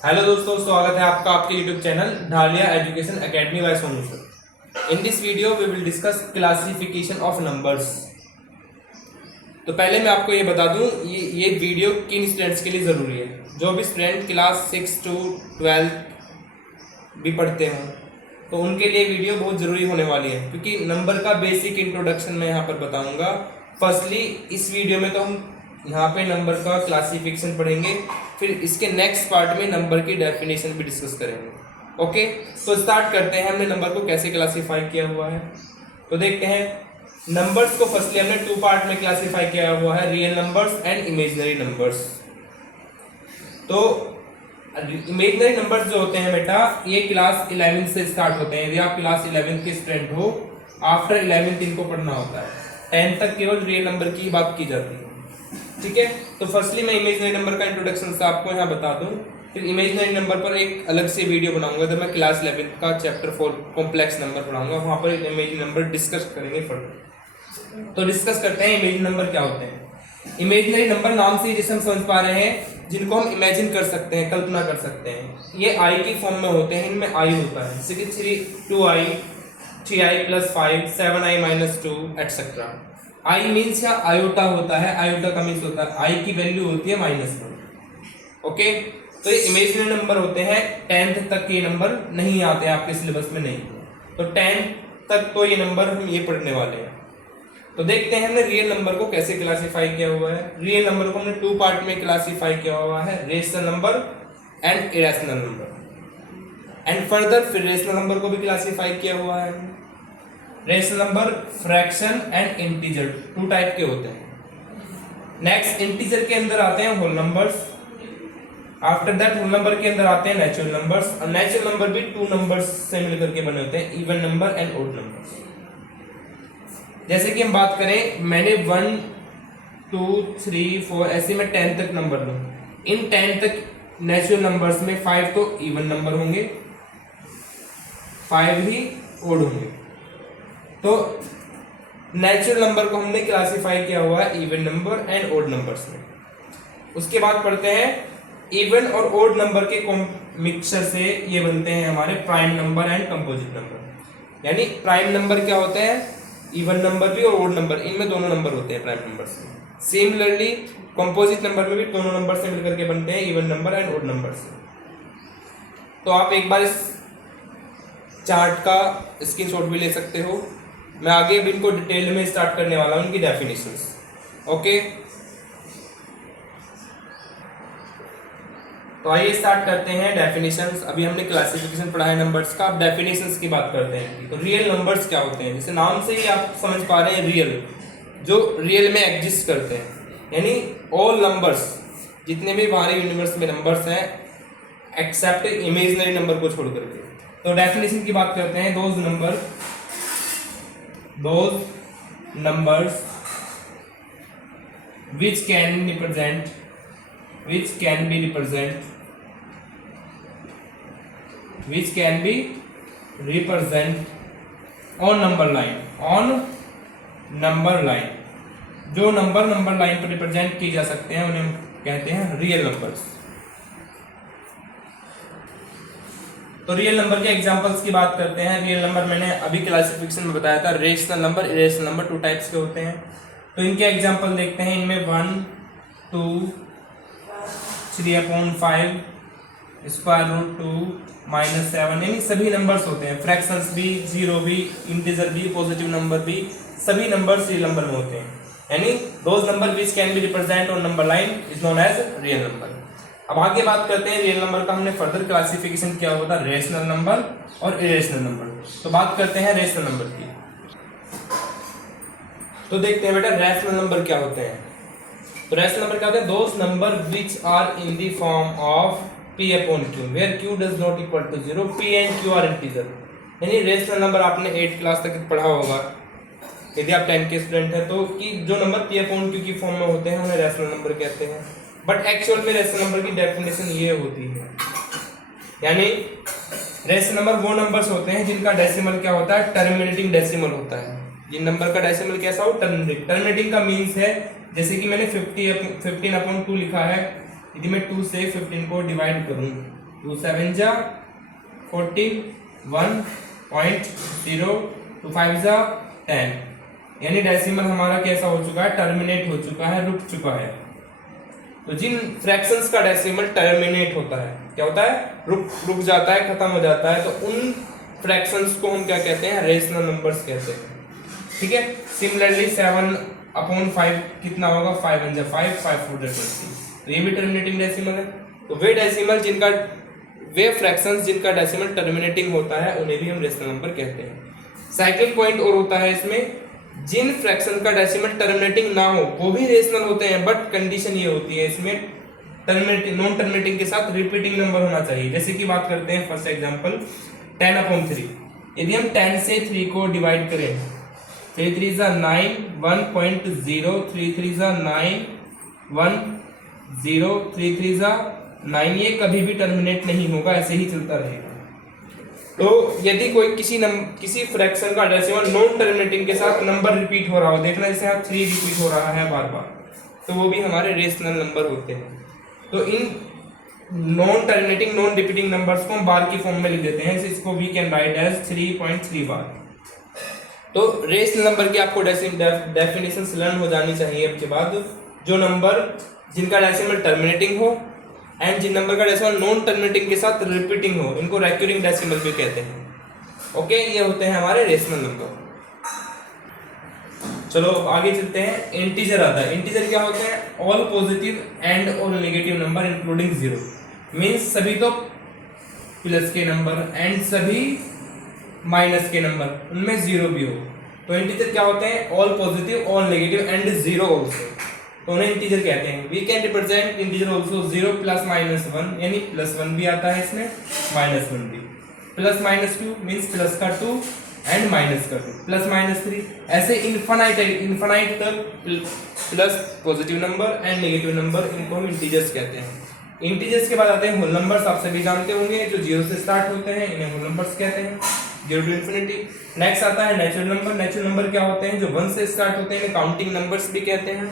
Hello दोस्तों, स्वागत है आपका आपके YouTube channel Dhalia education academy by Sonu sir. In this video we will discuss classification of numbers. तो पहले मैं आपको ये बता दूं, ये वीडियो किन स्टूडेंट्स के लिए ज़रूरी है। जो भी स्टूडेंट क्लास 6 to 12 भी पढ़ते हों तो उनके लिए वीडियो बहुत ज़रूरी होने वाली है, क्योंकि नंबर का बेसिक इंट्रोडक्शन मैं यहाँ पर बताऊँगा। फर्स्टली इस वीडियो में तो हम यहाँ पे नंबर का क्लासिफिकेशन पढ़ेंगे, फिर इसके नेक्स्ट पार्ट में नंबर की डेफिनेशन भी डिस्कस करेंगे। ओके, तो स्टार्ट करते हैं। हमने नंबर को कैसे क्लासीफाई किया हुआ है तो देखते हैं। नंबर्स को फर्स्टली हमने 2 पार्ट में क्लासीफाई किया हुआ है, real numbers and imaginary numbers. तो इमेजिनरी नंबर्स जो होते हैं बेटा, ये क्लास 11 से स्टार्ट होते हैं। यदि आप क्लास 11 के स्टूडेंट हो, आफ्टर 11 इनको पढ़ना होता है। 10 तक केवल रियल नंबर की बात की जाती है, ठीक है। तो फर्स्टली मैं इमेजिनरी नंबर का इंट्रोडक्शन से आपको यहाँ बता दूं, फिर इमेजिनरी नंबर पर एक अलग से वीडियो बनाऊंगा। तो मैं क्लास 11 का चैप्टर 4 कॉम्प्लेक्स नंबर पढ़ाऊंगा, वहाँ पर इमेजिनरी नंबर डिस्कस करेंगे फर्दर। तो डिस्कस करते हैं इमेजिनरी नंबर क्या होते हैं। इमेजिनरी नंबर नाम से जिसे हम समझ पा रहे हैं, जिनको हम इमेजिन कर सकते हैं, कल्पना कर सकते हैं। ये आई की फॉर्म में होते हैं, इनमें आई होता है, जैसे कि 2i, 3i + 5, 7i - 2 etcetera. I means या आयोटा होता है, आयोटा का मीन्स होता है, आई की वैल्यू होती है -1। ओके, तो ये इमेजिनरी नंबर होते हैं। 10th तक ये नंबर नहीं आते हैं, आपके सिलेबस में नहीं। तो 10th तक तो ये नंबर हम ये पढ़ने वाले हैं। तो देखते हैं हमने रियल नंबर को कैसे क्लासीफाई किया हुआ है। रियल नंबर को हमने 2 पार्ट में क्लासीफाई किया हुआ है, rational number and irrational number. And further फिर रेशनल नंबर को भी क्लासीफाई किया हुआ है। Rational number fraction and integer 2 type के होते हैं। नेक्स्ट इंटीजर के अंदर आते हैं whole numbers. After that whole number के अंदर आते हैं नेचुरल नंबर्स। और नेचुरल नंबर भी 2 नंबर्स से मिलकर के बने होते हैं, even number and odd numbers. जैसे कि हम बात करें, मैंने 1 2 3 4 ऐसे में 10 तक नंबर लूं। इन 10 तक नेचुरल नंबर्स में 5 तो इवन नंबर होंगे, 5 ही ओड होंगे। तो नेचुरल नंबर को हमने क्लासीफाई किया हुआ है even number and odd numbers में। उसके बाद पढ़ते हैं इवन और ओड नंबर के मिक्सचर से ये बनते हैं हमारे prime number and composite number. यानी प्राइम नंबर क्या होते हैं, इवन नंबर भी और ओड नंबर, इनमें दोनों नंबर होते हैं प्राइम नंबर से। सिमिलरली कंपोजिट नंबर में भी दोनों नंबर से मिलकर के बनते हैं, even number and odd number से। तो आप एक बार इस चार्ट का स्क्रीनशॉट भी ले सकते हो। मैं आगे भी इनको डिटेल में स्टार्ट करने वाला हूं, इनकी डेफिनेशंस। ओके, तो आइए स्टार्ट करते हैं डेफिनेशंस। अभी हमने क्लासिफिकेशन पढ़ा है नंबर्स का, अब डेफिनेशंस की बात करते हैं। तो रियल नंबर्स क्या होते हैं, जैसे नाम से ही आप समझ पा रहे हैं, रियल, जो रियल में एग्जिस्ट करते हैं। यानी ऑल नंबर्स, जितने भी हमारे यूनिवर्स में नंबर्स हैं, एक्सेप्ट इमेजिनरी नंबर को छोड़ करके। तो डेफिनेशन की बात करते हैं। those numbers which can be represent on number line, जो नंबर लाइन पर रिप्रेजेंट की जा सकते हैं उन्हें कहते हैं रियल नंबर्स। तो रियल नंबर के एग्जांपल्स की बात करते हैं। रियल नंबर मैंने अभी क्लासिफिकेशन में बताया था, rational number, irrational number 2 types के होते हैं। तो इनके एग्जांपल देखते हैं। इनमें 1 2 3/5 √2 -7 यानी सभी नंबर्स होते हैं। फ्रैक्शंस भी, जीरो भी, इंटीजर भी, पॉजिटिव नंबर भी, सभी नंबर्स रियल नंबर में होते हैं। यानी those number which can be represent on number line is known as real number. अब आगे बात करते हैं रियल नंबर का। हमने फर्दर क्लासिफिकेशन किया हुआ था रेशनल नंबर और इरेशनल नंबर। तो बात करते हैं रेशनल नंबर की। तो देखते हैं बेटा रेशनल नंबर क्या होते हैं। तो रेशनल नंबर क्या होते हैं, those number which are in the form of p/q where q does not equal to 0, p and q are integer. यानी रेशनल नंबर आपने 8th क्लास तक पढ़ा होगा, यदि आप 10 के स्टूडेंट हैं तो, कि जो नंबर p/q की फॉर्म में होते हैं उन्हें रेशनल नंबर कहते हैं। बट एक्चुअल में रेशनल नंबर की डेफिनेशन ये होती है, यानी रेशनल नंबर वो नंबर्स होते हैं जिनका डेसिमल क्या होता है, टर्मिनेटिंग डेसिमल होता है। जिन नंबर का डेसिमल कैसा हो, टर्मिनेटिंग का मीन्स है, जैसे कि मैंने 15/2 लिखा है, यदि मैं 2 से 15 को डिवाइड करूं 2 7 जा 14, 1.0, 2 5 जा 10, यानी डेसिमल हमारा कैसा हो चुका है, टर्मिनेट हो चुका है, रुक चुका है। तो जिन फ्रैक्शंस का डेसिमल टर्मिनेट होता है, क्या होता है, रुक जाता है, खत्म हो जाता है, तो उन फ्रैक्शंस को हम क्या कहते हैं, रेशनल नंबर्स कहते हैं। ठीक है। सिमिलरली 7/5 कितना होगा, 5 1 5, 5 4 20, तो ये भी टर्मिनेटिंग डेसिमल है। तो वे डेसिमल जिनका, वे फ्रैक्शंस जिनका डेसिमल टर्मिनेटिंग होता है उन्हें भी हम रेशनल नंबर कहते हैं। सेकंड पॉइंट और होता है इसमें, जिन फ्रैक्शन का डेसिमल टर्मिनेटिंग ना हो वो भी रेशनल होते हैं, बट कंडीशन ये होती है इसमें टर्मिनेटिंग, नॉन टर्मिनेटिंग के साथ रिपीटिंग नंबर होना चाहिए। जैसे कि बात करते हैं फर्स्ट एग्जांपल 10/3, यदि हम 10 से 3 को डिवाइड करें, 3 3 9, 1.0, 3 3 9, 1 0, 3 3 9, ये कभी भी टर्मिनेट नहीं होगा, ऐसे ही चलता रहेगा। तो यदि कोई किसी फ्रैक्शन का डेसिमल नॉन टर्मिनेटिंग के साथ नंबर रिपीट हो रहा हो, देखना जैसे यहाँ 3 रिपीट हो रहा है बार बार, तो वो भी हमारे रेशनल नंबर होते हैं। तो in non terminating non repeating numbers को हम बार की फॉर्म में लिख देते हैं, इसको वी कैन राइट एज 3.3 बार। तो रेशनल नंबर की आपको डेफिनेशन लर्न हो जानी चाहिए अब के बाद। जो नंबर जिनका डेसिमल टर्मिनेटिंग हो एंड जिन नंबर का डेसिमल नॉन टर्मिनेटिंग के साथ रिपीटिंग हो, इनको रेक्यूरिंग डेसिमल भी कहते हैं। ओके, ये होते हैं हमारे रेशनल नंबर। चलो अब आगे चलते हैं। इंटीजर आता है। इंटीजर क्या होते हैं, all positive and all negative number including 0, means सभी तो प्लस के नंबर एंड सभी माइनस के नंबर, उनमें 0 भी हो। तो इंटीजर क्या होते हैं, all positive, all negative and 0 also, तो उन्हें इंटीजर कहते हैं। We can represent integer also 0 + -1, यानी +1 भी आता है इसमें, -1 भी, +-2 मीन्स प्लस का 2 एंड माइनस का 2, +-3, ऐसे इनफाइनाइट तक plus positive number and negative number, इनको हम इंटीजर्स कहते हैं। इंटीजर्स के बाद आते हैं होल नंबर्स। आप सभी जानते होंगे जो 0 से स्टार्ट होते हैं, इन्हें होल नंबर्स कहते हैं, 0 to infinity। नेक्स्ट आता है नेचुरल नंबर। नेचुरल नंबर क्या होते हैं, जो 1 से स्टार्ट होते हैं, इन्हें काउंटिंग नंबर्स भी कहते हैं,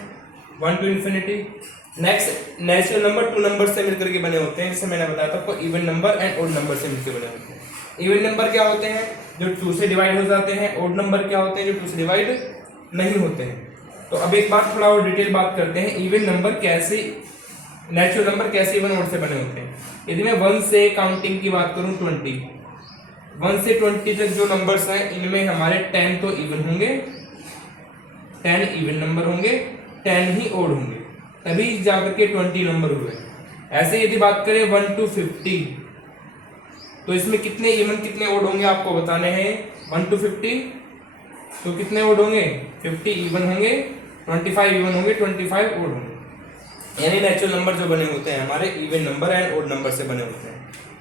1 to infinity। Next natural number 2 number से मिलकर के बने होते हैं, जैसे मैंने बताया था आपको, even number and odd number से मिलकर बने होते हैं। इवन नंबर क्या होते हैं, जो 2 से डिवाइड हो जाते हैं। ओड नंबर क्या होते हैं, जो 2 से डिवाइड नहीं होते हैं। तो अब एक बात थोड़ा और डिटेल बात करते हैं, इवन नंबर कैसे, नेचुरल नंबर कैसे इवन ओड से बने होते हैं। यदि मैं 1 से काउंटिंग की बात करूं 20, 1 से 20 तक जो नंबर्स हैं, इनमें हमारे 10 तो इवन होंगे, 10 इवन नंबर होंगे, 10 ही ओड होंगे, तभी जाकर के 20 नंबर हुए। ऐसे यदि बात करें 1 to 50, तो इसमें कितने इवन कितने ओड होंगे आपको बताने हैं। 1 to 50 तो कितने ओड होंगे, 50 इवन होंगे, 25 इवन होंगे, 25 ओड होंगे। यानी नेचुरल नंबर जो बने होते हैं हमारे even number and odd number से बने होते हैं।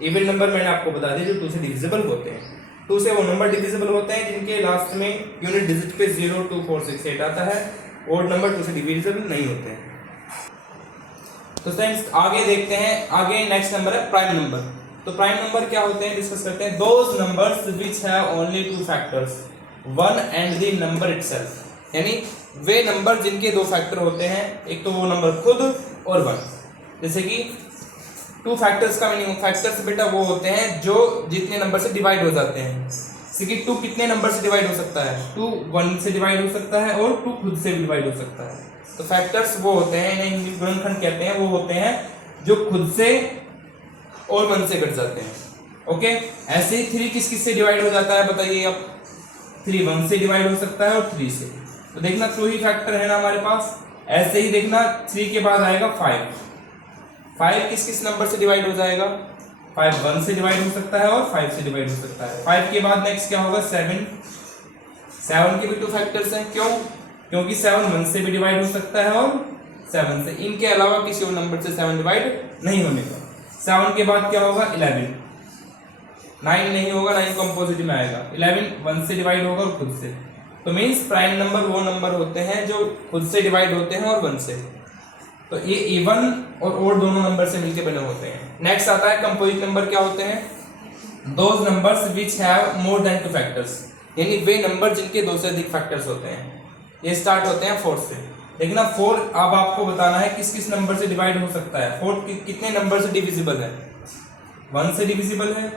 इवन नंबर मैंने आपको बता दिया जो 2 से डिविजिबल होते हैं। 2 से वो नंबर डिविजिबल होते हैं जिनके लास्ट में यूनिट डिजिट पे 0 2 4 6 8 आता है। ओड नंबर 2 से डिविजिबल नहीं होते हैं। तो फ्रेंड्स आगे देखते हैं, आगे नेक्स्ट नंबर है प्राइम नंबर। तो प्राइम नंबर क्या होते हैं डिस्कस करते हैं। Those numbers which have only 2 factors, 1 and the number itself, यानी वे नंबर जिनके 2 फैक्टर होते हैं, एक तो वो नंबर खुद और 1। जैसे कि 2 फैक्टर्स का मीनिंग, फैक्टर्स बेटा वो होते हैं जो जितने नंबर से डिवाइड हो जाते हैं। जैसे कि 2 कितने नंबर से डिवाइड हो सकता है, 2 1 से डिवाइड हो सकता है और 2 खुद से डिवाइड हो सकता है। तो फैक्टर्स वो होते हैं, इन्हें इंग्लिश गुणनखंड कहते हैं, वो होते हैं जो खुद से और 1 से घट जाते हैं। ओके, ऐसे ही 3 किस किस से डिवाइड हो जाता है बताइए आप। 3 1 से डिवाइड हो सकता है और 3 से। तो देखना 2 ही फैक्टर है ना हमारे पास। ऐसे ही देखना 3 के बाद आएगा 5, 5 किस किस नंबर से डिवाइड हो जाएगा। 5 1 से डिवाइड हो सकता है और 5 से डिवाइड हो सकता है। 5 के बाद नेक्स्ट क्या होगा 7, 7 के भी 2 फैक्टर्स हैं। क्यों, क्योंकि 7 1 से भी डिवाइड हो सकता है और 7 से, इनके अलावा किसी और नंबर से 7 डिवाइड नहीं होने का। 7 के बाद क्या होगा 11, 9 नहीं होगा, 9 कंपोजिट में आएगा। 11 1 से डिवाइड होगा और खुद से। तो मीन्स प्राइम नंबर वो नंबर होते हैं जो खुद से डिवाइड होते हैं और 1 से। तो ये इवन और ओड दोनों नंबर से मिलकर बने होते हैं। नेक्स्ट आता है कंपोजिट नंबर। क्या होते हैं, those numbers which have more than 2 factors, यानी वे नंबर जिनके 2 से अधिक फैक्टर्स होते हैं। ये स्टार्ट होते हैं 4 से। देखना 4 अब आपको बताना है किस किस नंबर से डिवाइड हो सकता है। 4 कितने नंबर से डिविजिबल है, 1 से डिविजिबल है,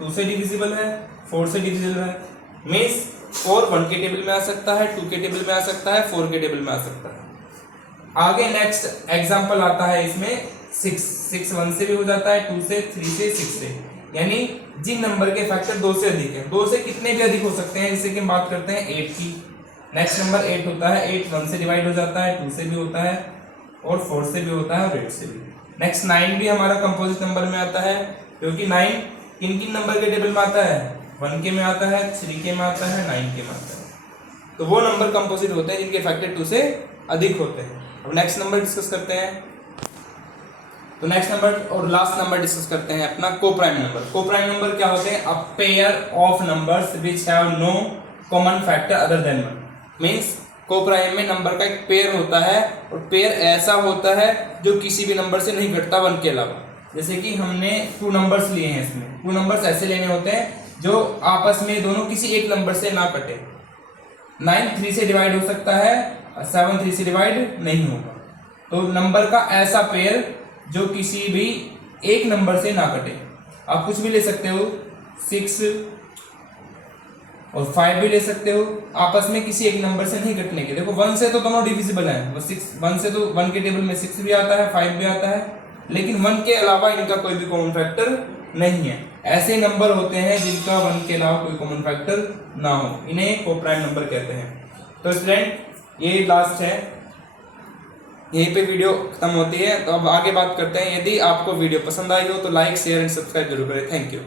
2 से डिविजिबल है, 4 से डिविजिबल है। मीन्स 4 1 के टेबल में आ सकता है, 2 के टेबल में आ सकता है, 4 के टेबल में आ सकता है। आगे नेक्स्ट एग्जांपल आता है इसमें 6 1 से भी हो जाता है, 2 से, 3 से, 6 से। यानी जिन नंबर के फैक्टर 2 से अधिक है, 2 से कितने भी अधिक हो सकते हैं, जैसे कि हम बात करते हैं 8 की। नेक्स्ट नंबर 8 होता है, 8 1 से डिवाइड हो जाता है, 2 से भी होता है और 4 से भी होता है और 8 से भी। नेक्स्ट 9 भी हमारा कंपोजिट नंबर में आता है, क्योंकि 9 किन किन नंबर के टेबल में आता है, 1 के में आता है, 3 के में आता है, 9 के में आता है। तो वो नंबर कंपोजिट होते हैं जिनके फैक्टर 2 से अधिक होते हैं। अब नेक्स्ट नंबर डिस्कस करते हैं। तो नेक्स्ट नंबर और लास्ट नंबर डिस्कस करते हैं अपना कोप्राइम नंबर। कोप्राइम नंबर क्या होते हैं? A pair of numbers which have no common factor other than 1। Means coprime में नंबर का एक पेयर होता है और पेयर ऐसा होता है जो किसी भी नंबर से नहीं घटता 1 के अलावा। जैसे कि हमने 2 नंबर्स लिए हैं, इसमें 2 नंबर्स ऐसे लेने होते हैं जो आपस में दोनों किसी एक नंबर से ना कटे। 9 3 से डिवाइड हो सकता है, 7 3 से डिवाइड नहीं होगा। तो नंबर का ऐसा पेयर जो किसी भी एक नंबर से ना कटे। आप कुछ भी ले सकते हो, 6 और 5 भी ले सकते हो, आपस में किसी एक नंबर से नहीं कटने के। देखो 1 से तो दोनों डिविजिबल हैं, वो 1 से तो 1 के टेबल में 6 भी आता है, 5 भी आता है, लेकिन 1 के अलावा इनका कोई भी कॉमन फैक्टर नहीं है। ऐसे नंबर होते हैं जिनका 1 के अलावा कोई कॉमन फैक्टर ना हो, इन्हें कोप्राइम नंबर कहते हैं। तो स्टूडेंट ये लास्ट है, यहीं पे वीडियो खत्म होती है। तो अब आगे बात करते हैं। यदि आपको वीडियो पसंद आई हो तो लाइक शेयर एंड सब्सक्राइब जरूर करें। Thank you.